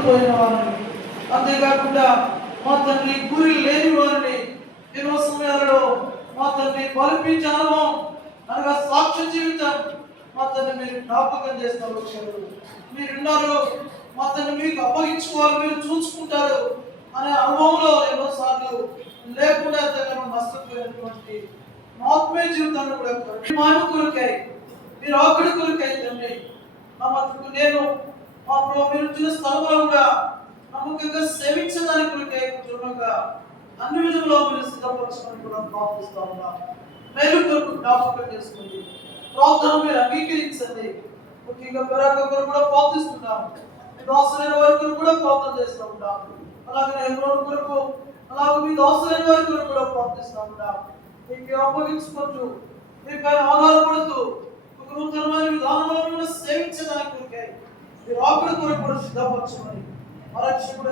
కోల్పోయిన వారిని, అంతేకాకుండా మా తండ్రి గురి లేని వారిని ఎన్నో సమయాలలో మా తండ్రి బలిపించే అనుభవం అనగా సాక్ష్య జీవితం మా తండ్రి మీరు జ్ఞాపకం చేస్తూ వచ్చారు. మీరున్నారు, మా తండ్రి మీకు అప్పగించుకోవాలి, మీరు చూసుకుంటారు అనే అనుభవంలో ఎన్నోసార్లు లేకుండా ఎంతగానో నష్టపోయినటువంటి ఆత్మీయ జీవితాన్ని కూడా మాను కొరకై మీరు ఆకలి కొరకై తండ్రి మా మటుకు నేను మా ప్రభు మీరు వచ్చిన స్థలంలో కూడా నమ్మకంగా సేవించడానికి కొరకై కుటుంబంగా అన్ని విధంలో మీరు సిద్ధపరచమని కూడా ప్రార్థిస్తా ఉన్నాం. మేలు కొరకు జ్ఞాపకం చేసుకోండి, ప్రార్థన మీరు అంగీకరించండి. ముఖ్యంగా పెరాక కొరకు కూడా ప్రార్థిస్తున్నాం, మీ దాసులైన వారి కొరకు కూడా ప్రార్థన చేస్తూ ఉంటాం. అలాగే హెబ్రోను కొరకు, అలాగే మీ దాసులైన వారి కొరకు కూడా ప్రార్థిస్తూ ఉంటాం. మీకు అప్పగించుకుంటూ మీపై ఆధారపడుతూ ఒక నూతనమైన విధానంలో సేవించడానికి కొరకై మీరు ఆకలి కొరకు కూడా సిద్ధపరచమని మా రక్షకుడు